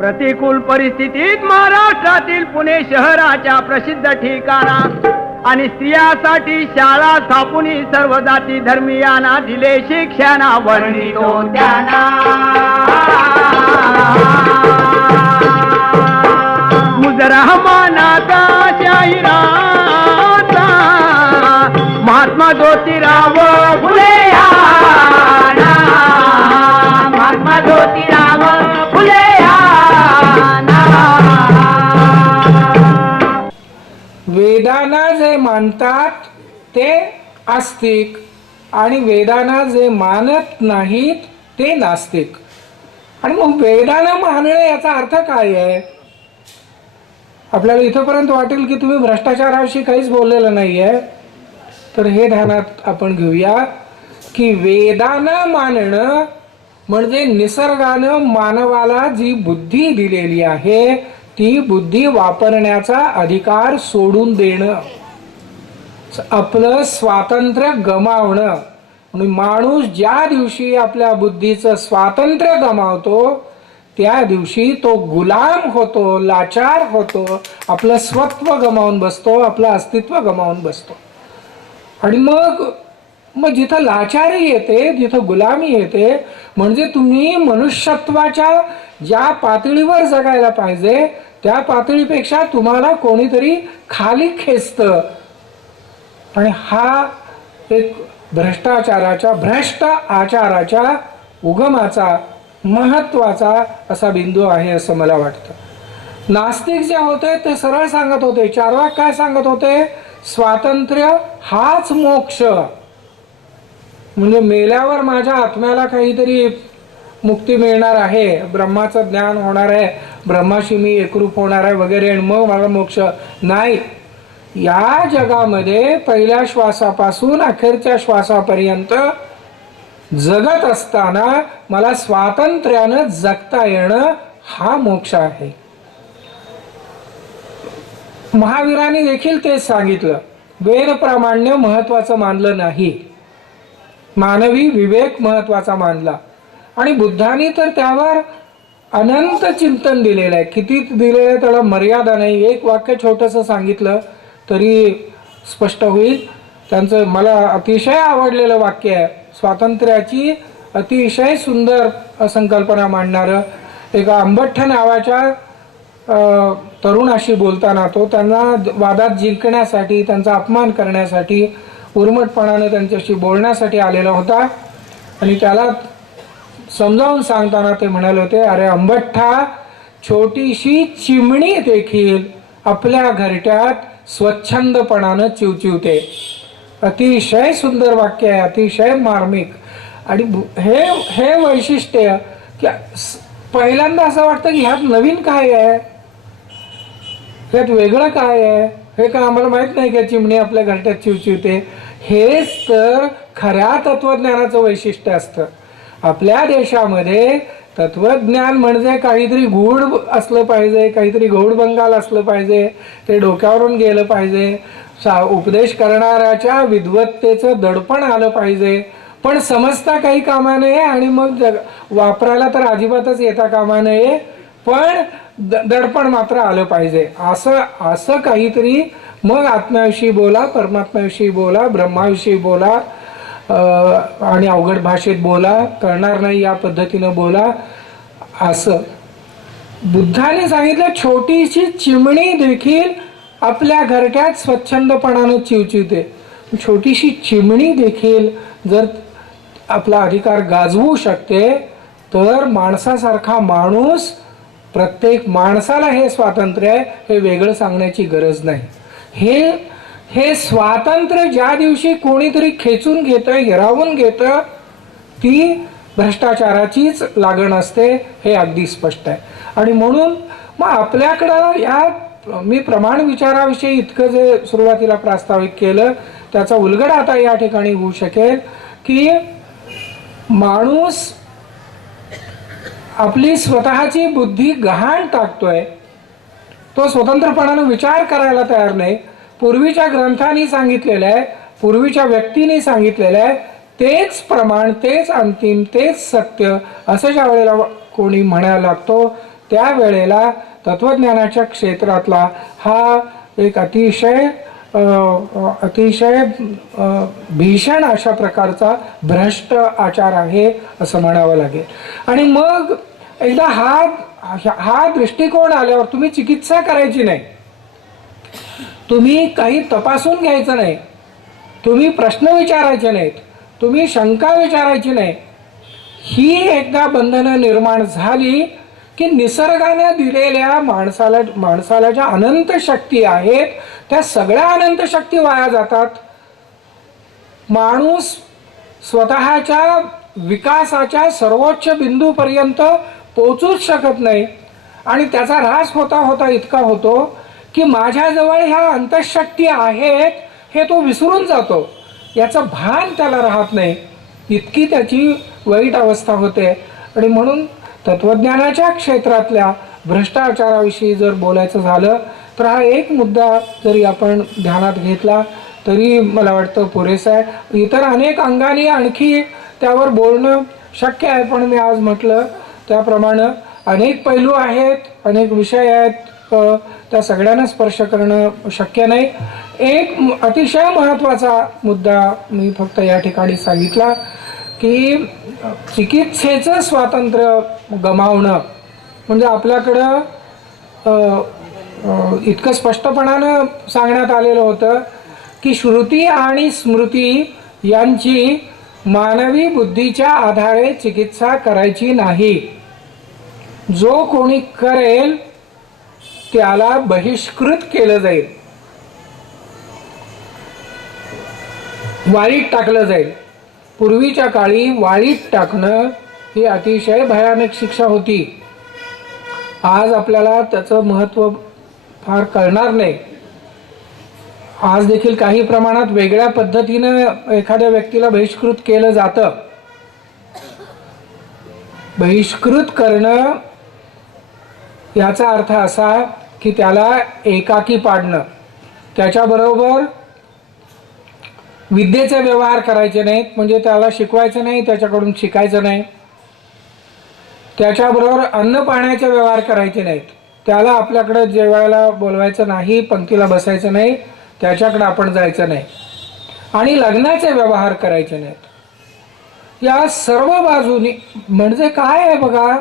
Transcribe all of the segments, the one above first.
प्रतिकूल परिस्थितीत महाराष्ट्रातील पुणे शहराच्या प्रसिद्ध ठिकाणा आणि स्त्रियासाठी शाळा स्थापून सर्व जाती धर्मीयांना दिले शिक्षणा वर्णितो त्यांना मुजरा शाहिराचा महात्मा ज्योतिराव मानतात ते आस्तिक आणि वेदांना जे मानत नाहीत ते नास्तिक. आणि मग वेदांना मानणे याचा अर्थ काय आहे? आपल्याला इथंपर्यंत वाटेल की तुम्ही भ्रष्टाचाराविषयी काहीच बोललेलं नाही आहे तर हे ध्यानात आपण घेऊया की वेदांना मानणं म्हणजे निसर्गानं मानवाला जी बुद्धी दिलेली आहे ती बुद्धी वापरण्याचा अधिकार सोडून देणं. आपलं स्वातंत्र्य गमावणं. म्हणून माणूस ज्या दिवशी आपल्या बुद्धीचं स्वातंत्र्य गमावतो त्या दिवशी तो गुलाम होतो लाचार होतो आपलं स्वत्व गमावून बसतो आपलं अस्तित्व गमावून बसतो. आणि मग मग जिथं लाचारी येते जिथं गुलामी येते म्हणजे तुम्ही मनुष्यत्वाच्या ज्या पातळीवर जगायला पाहिजे त्या पातळीपेक्षा तुम्हाला कोणीतरी खाली खेचतं. आणि हा एक भ्रष्टाचाराच्या भ्रष्ट आचाराच्या उगमाचा महत्त्वाचा असा बिंदू आहे असं मला वाटतं. नास्तिक जे होते ते सरळ सांगत होते. चारवाक काय सांगत होते? स्वातंत्र्य हाच मोक्ष. म्हणजे मेल्यावर माझ्या आत्म्याला काहीतरी मुक्ती मिळणार आहे. ब्रह्माचं ज्ञान होणार आहे. ब्रह्माशी मी एकरूप होणार आहे वगैरे. आणि मग मला मोक्ष. नाही. या जगामध्ये पहिल्या श्वासापासून अखेरच्या श्वासापर्यंत जगत असताना मला स्वातंत्र्यानं जगता येणं हा मोक्ष आहे. महावीरांनी देखील तेच सांगितलं. वेद प्रामाण्य महत्वाचं मानलं नाही. मानवी विवेक महत्त्वाचा मानला. आणि बुद्धांनी तर त्यावर अनंत चिंतन दिलेलं आहे. किती दिलेलं आहे त्याला मर्यादा नाही. एक वाक्य छोटंसं सांगितलं. तरी स्पष्ट होईल. त्यांचं मला अतिशय आवडलेलं वाक्य आहे. स्वातंत्र्याची अतिशय सुंदर संकल्पना मांडणारं एका अंबठ्ठ नावाच्या तरुणाशी बोलताना तो त्यांना वादात जिंकण्यासाठी त्यांचा अपमान करण्यासाठी उर्मटपणाने त्यांच्याशी बोलण्यासाठी आलेला होता. आणि त्याला समजावून सांगताना ते म्हणाले होते अरे अंबठ्ठा छोटीशी चिमणी देखील आपल्या घरट्यात स्वच्छंदपणानं चिवचिवते. अतिशय सुंदर वाक्य आहे अतिशय मार्मिक. आणि हे हे वैशिष्ट्य की पहिल्यांदा असं वाटतं की ह्यात नवीन काय आहे? ह्यात वेगळं काय आहे? हे काय आम्हाला माहीत नाही का? चिमणी आपल्या घरट्यात चिवचिवते. हेच तर खऱ्या तत्वज्ञानाचं वैशिष्ट्य असतं. आपल्या देशामध्ये तत्वज्ञान म्हणजे काहीतरी गूढ असलं पाहिजे काहीतरी गौड बंगाल असलं पाहिजे ते डोक्यावरून गेलं पाहिजे. सा उपदेश करणाऱ्याच्या विद्वत्तेचं दडपण आलं पाहिजे. पण समजता काही कामा नये आणि मग जग वापरायला तर अजिबातच येता कामा नये पण द- दडपण मात्र आलं पाहिजे. असं असं काहीतरी मग आत्म्याविषयी बोला परमात्म्याविषयी बोला ब्रह्माविषयी बोला आणि अवघड भाषेत बोला कळणार नाही या पद्धतीनं बोला असं. बुद्धाने सांगितलं छोटीशी चिमणी देखील आपल्या घरट्यात स्वच्छंदपणानं चिवचिवते. छोटीशी चिमणी देखील जर आपला अधिकार गाजवू शकते तर माणसासारखा माणूस प्रत्येक माणसाला हे स्वातंत्र्य आहे हे वेगळं सांगण्याची गरज नाही. हे हे स्वातंत्र्य ज्या दिवशी कोणीतरी खेचून घेतं हिरावून घेतं ती भ्रष्टाचाराचीच लागण असते हे अगदी स्पष्ट आहे. आणि म्हणून मग आपल्याकडं या मी प्रमाण विचाराविषयी इतकं जे सुरुवातीला प्रास्ताविक केलं त्याचा उलगडा आता या ठिकाणी होऊ शकेल की माणूस आपली स्वतःची बुद्धी गहाण टाकतोय तो स्वतंत्रपणानं विचार करायला तयार नाही पूर्वीच्या ग्रंथांनी सांगितलेलं आहे पूर्वीच्या व्यक्तीनी सांगितलेलं आहे तेच प्रमाण तेच अंतिम तेच सत्य असं ज्या वेळेला कोणी म्हणायला लागतो त्यावेळेला तत्वज्ञानाच्या क्षेत्रातला हा एक अतिशय अतिशय भीषण अशा प्रकारचा भ्रष्ट आचार आहे असं म्हणावं लागेल. आणि मग एकदा हा हा दृष्टिकोन आल्यावर तुम्ही चिकित्सा करायची नाही. तुम्ही काही तपासून घ्यायचं नाही. तुम्ही प्रश्न विचारायचे नाहीत. तुम्ही शंका विचारायची नाही. ही एकदा बंधनं निर्माण झाली की निसर्गाने दिलेल्या माणसाला माणसाला ज्या अनंत शक्ती आहेत त्या सगळ्या अनंत शक्ती वाया जातात. माणूस स्वतःच्या विकासाच्या सर्वोच्च बिंदूपर्यंत पोचूच शकत नाही. आणि त्याचा ऱ्हास होता होता इतका होतो की माझ्याजवळ ह्या अंतशक्ती आहेत हे तो विसरून जातो. याचं भान त्याला राहत नाही. इतकी त्याची वाईट अवस्था होते. आणि म्हणून तत्वज्ञानाच्या क्षेत्रातल्या भ्रष्टाचाराविषयी जर बोलायचं झालं तर हा एक मुद्दा जरी आपण ध्यानात घेतला तरी मला वाटतं पुरेसा आहे. इतर अनेक अंगाने आणखी त्यावर बोलणं शक्य आहे पण मी आज म्हटलं त्याप्रमाणे अनेक पैलू आहेत अनेक विषय आहेत त्या सगळ्यांना स्पर्श करणं शक्य नाही. एक अतिशय महत्त्वाचा मुद्दा मी फक्त या ठिकाणी सांगितला की चिकित्सेचं स्वातंत्र्य गमावणं. म्हणजे आपल्याकडं इतकं स्पष्टपणानं सांगण्यात आलेलं होतं की श्रुती आणि स्मृती यांची मानवी बुद्धीच्या आधारे चिकित्सा करायची नाही. जो कोणी करेल त्याला बहिष्कृत केलं जाईल. वाळीत टाकलं जाईल. पूर्वीच्या काळी वाळीत टाकणं ही अतिशय भयानक शिक्षा होती. आज आपल्याला त्याचं महत्त्व फार कळणार नाही. आज देखील काही प्रमाणात वेगळ्या पद्धतीनं एखाद्या व्यक्तीला बहिष्कृत केलं जातं. बहिष्कृत करणं याचा अर्थ असा की त्याला एकाकी पाडणं. त्याच्याबरोबर विद्येचे व्यवहार करायचे नाहीत म्हणजे त्याला शिकवायचं नाही त्याच्याकडून शिकायचं नाही. त्याच्याबरोबर अन्न पाण्याचे व्यवहार करायचे नाहीत. त्याला आपल्याकडे जेवायला बोलवायचं नाही पंक्तीला बसायचं नाही त्याच्याकडे आपण जायचं नाही. आणि लग्नाचे व्यवहार करायचे नाहीत. या सर्व बाजूनी म्हणजे काय आहे बघा?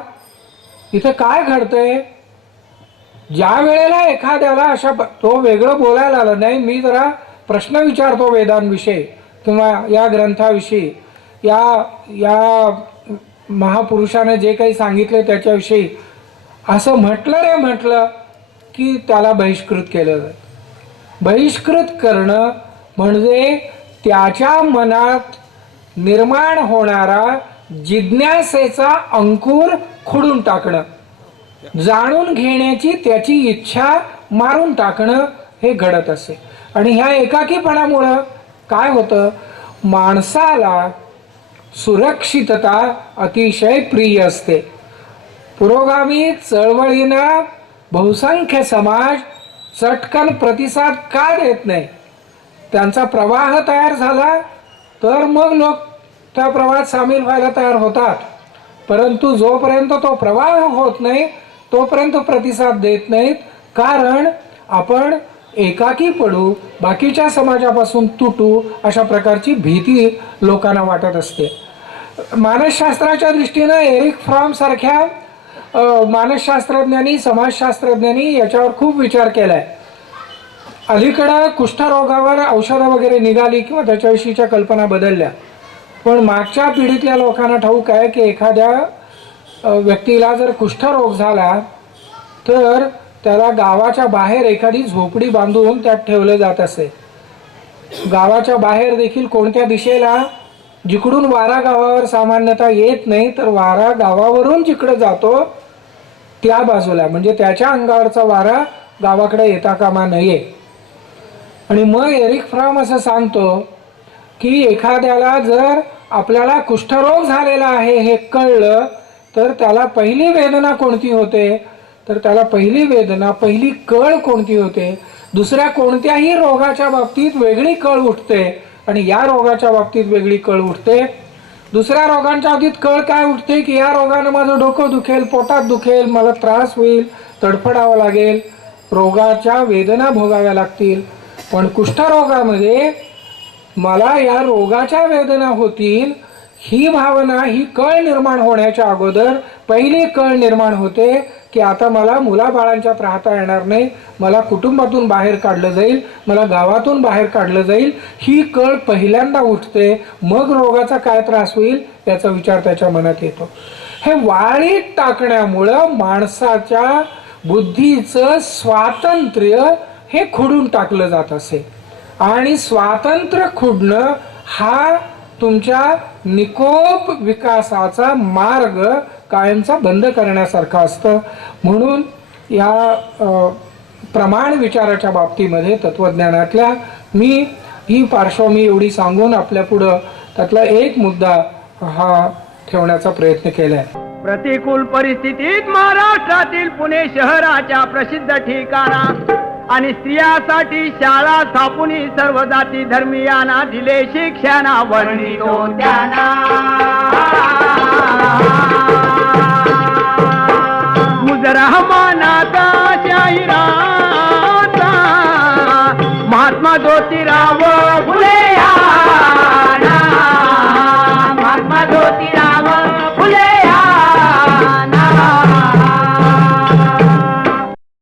इथं काय घडतंय? ज्या वेळेला एखाद्याला अशा तो वेगळं बोलायला आलं नाही मी जरा प्रश्न विचारतो वेदांविषयी किंवा या ग्रंथाविषयी. या या महापुरुषाने जे काही सांगितले त्याच्याविषयी असं म्हटलं रे म्हटलं की त्याला बहिष्कृत केलं जातं. बहिष्कृत करणं म्हणजे त्याच्या मनात निर्माण होणारा जिज्ञासेचा अंकुर खुडून टाकणं. जाणून घेण्याची त्याची इच्छा मारून टाकणं हे घडत असे. आणि ह्या एकाकीपणामुळं काय होतं? माणसाला सुरक्षितता अतिशय प्रिय असते. पुरोगामी चळवळीनं बहुसंख्य समाज चटकन प्रतिसाद का देत नाही? त्यांचा प्रवाह तयार झाला तर मग लोक त्या प्रवाहात सामील व्हायला तयार होतात. परंतु जोपर्यंत तो प्रवाह होत नाही तोपर्यंत प्रतिसाद देत नाहीत. कारण आपण एकाकी पडू बाकीच्या समाजापासून तुटू अशा प्रकारची भीती लोकांना वाटत असते. मानसशास्त्राच्या दृष्टीनं एरिक फ्रॉम सारख्या मानसशास्त्रज्ञांनी समाजशास्त्रज्ञांनी याच्यावर खूप विचार केलाय. अलीकडं कुष्ठरोगावर औषधं वगैरे निघाली किंवा त्याच्याविषयीच्या कल्पना बदलल्या. पण मागच्या पिढीतल्या लोकांना ठाऊक आहे की एखाद्या व्यक्तीला जर कुष्ठरोग झाला तर त्याला गावाच्या बाहेर एखादी झोपडी बांधून त्यात ठेवले जात असे. गावाच्या बाहेर देखील कोणत्या दिशेला? जिकडून वारा गावावर सामान्यतः येत नाही तर वारा गावावरून जिकडे जातो त्या बाजूला. म्हणजे त्याच्या अंगावरचा वारा गावाकडे येता कामा नये. आणि मग एरिक फ्रॉम असं सांगतो की एखाद्याला जर आपल्याला कुष्ठरोग झालेला आहे हे कळलं तर त्याला पहिली वेदना कोणती होते? तर त्याला पहिली वेदना पहिली कळ कोणती होते? दुसऱ्या कोणत्याही रोगाच्या बाबतीत वेगळी कळ उठते आणि या रोगाच्या बाबतीत वेगळी कळ उठते. दुसऱ्या रोगांच्या बाबतीत कळ काय उठते? की या रोगानं माझं डोकं दुखेल पोटात दुखेल मला त्रास होईल तडफडावं लागेल. रोगाच्या वेदना भोगाव्या लागतील. पण कुष्ठरोगामध्ये मला या रोगाच्या वेदना होतील ही भावना ही कळ निर्माण होण्याच्या अगोदर पहिली कळ निर्माण होते की आता मला मुलाबाळांच्यात राहता येणार नाही मला कुटुंबातून बाहेर काढलं जाईल मला गावातून बाहेर काढलं जाईल. ही कळ पहिल्यांदा उठते मग रोगाचा काय त्रास होईल याचा विचार त्याच्या मनात येतो. हे वाळीत टाकण्यामुळं माणसाच्या बुद्धीचं स्वातंत्र्य हे खुडून टाकलं जात असे. आणि स्वातंत्र्य खुडणं हा तुमच्या निकोप विकासाचा मार्ग कायमचा बंद करण्यासारखा असतं. म्हणून या प्रमाण विचाराच्या बाबतीमध्ये तत्वज्ञानातल्या मी ही पार्श्वभूमी एवढी सांगून आपल्या पुढं त्यातला एक मुद्दा हा ठेवण्याचा प्रयत्न केला आहे प्रतिकूल परिस्थितीत महाराष्ट्रातील पुणे शहराच्या प्रसिद्ध ठिकाणा आणि स्त्रियासाठी शाळा स्थापून सर्व जाती धर्मियांना दिले शिक्षणा वर्णितो त्यांना.